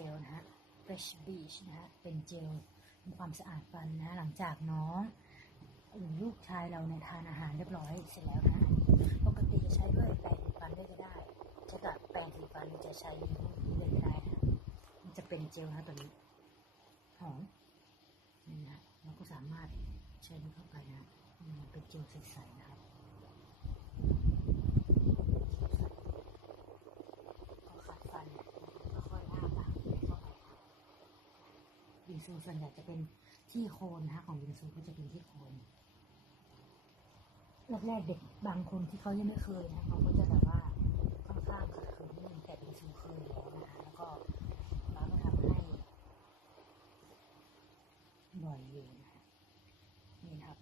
เจลนะฮะ Fresh Beach นะฮะ เป็นเจลทำความสะอาดฟันนะ หลังจากน้องหรือลูกชายเราเนี่ยทานอาหารเรียบร้อยเสร็จแล้วนะฮะปกติจะใช้ด้วยแปรงสีฟันด้วยก็ได้ใช้กับแปรงสีฟันจะใช้ด้วยก็ได้นะมันจะเป็นเจลนะตัวนี้หอมนี่นะเราก็สามารถใช้มันเข้าไปนะมันเป็นเจลใสๆนะครับพอขัดฟันเนี่ยก็ค่อยอ้าปากให้เข้าไปครับบิง ซูส่วนใหญ่จะเป็นที่โคนนะคะของบิงซูก็จะเป็นที่โคนแรกๆเด็กบางคนที่เขายังไม่เคยนะเขาก็จะแบบว่าค่อนข้างขัดขืนนิดนึงแต่บิงซูเคยแล้วนะคะแล้วก็เราก็ทำให้ บ่อยอยู่นะฮะนี่นะครับ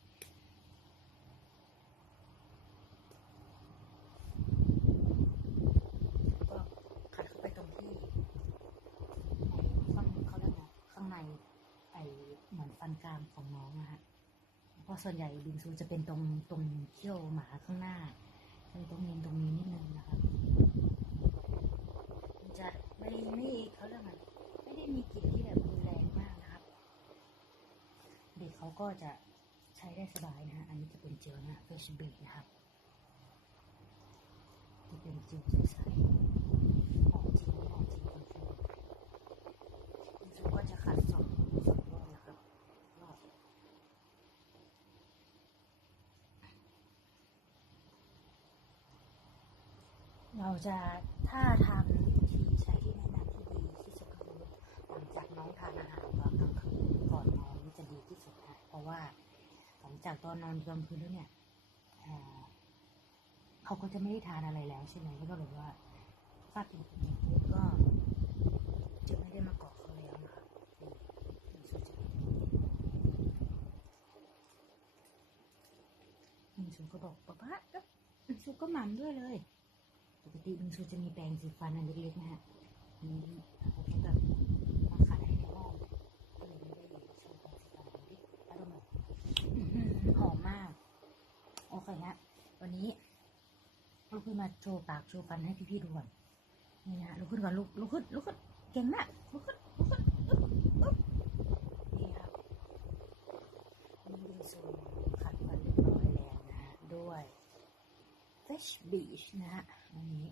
ก็ขัดเข้าไปตรงที่ในข้างเขาเรียกไงข้างในไอเหมือน ฟันกรามของน้องนะฮะเพราะส่วนใหญ่บิงซูจะเป็นตรงตรงเขี้ยวหมาข้างหน้าคือตรงนี้ตรงนี้นิดนึงนะครับมันจะไม่ไม่เขาเรียกไงไม่ได้มีกลิ่นที่แบบรุนแรงมากนะครับ เด็กเขาก็จะใช้ได้สบายนะฮะอันนี้จะเป็นเจลนะเฟชบีนะครับจะเป็นเจลใสๆหอมจริงหอมจริงคุณครูคุณครูก็จะขัดสองสองรอบนะครับรอบ เราจะถ้าทางวิธีใช้ที่แนะนำที่ดีที่สุดก็คือหลังจากน้องทานอาหารตอนกลางคืนก่อนนอนนี่จะดีที่สุดนะเพราะว่าหลังจากตอนนอนกลางคืนแล้วเนี่ยเขาก็จะไม่ได้ทานอะไรแล้วใช่ไหมแล้วก็แบบว่าฟาดถึงปุ๊บก็จะไม่ได้มาเกาะเขาแล้วนะครับนี่นี่สุดจะบิงซูก็บอกป๊าป๊าก็บิงซูก็หมันด้วยเลย กติบิงซูจะมีแปรงสีฟันอันเล็กๆนะฮะอันนี้เขาจะแบบมาขายให้ในห้องก็เลยไม่ได้ใช้แปรงสีฟันอันนี้อารมณ์แบบหอมมาก โอเคฮะวันนี้ลุกขึ้นมาโชว์ปากโชว์ฟันให้พี่ๆดูก่อนนี่นะฮะลุกขึ้นก่อนลุกลุกขึ้นลุกขึ้นเก่งมากลุกขึ้นลุกขึ้นอึ๊บอึ๊บนี่ครับนี่บิงซูขัดฟันเรียบร้อยแล้วนะฮะด้วย Fresh Beach นะฮะอันนี้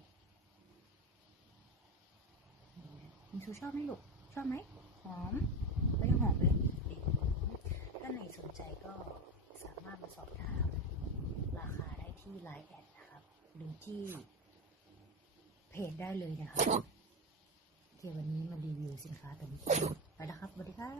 มิชูชอบไหมลูก ชอบไหม หอมก็ยังหอมเลยถ้าไหนสนใจก็สามารถมาสอบถาม ราคาได้ที่ไลน์แอดนะครับ หรือที่เพจได้เลยนะครับที่วันนี้มารีวิวสินค้าตัวนี้ไปแล้วครับสวัสดีครับ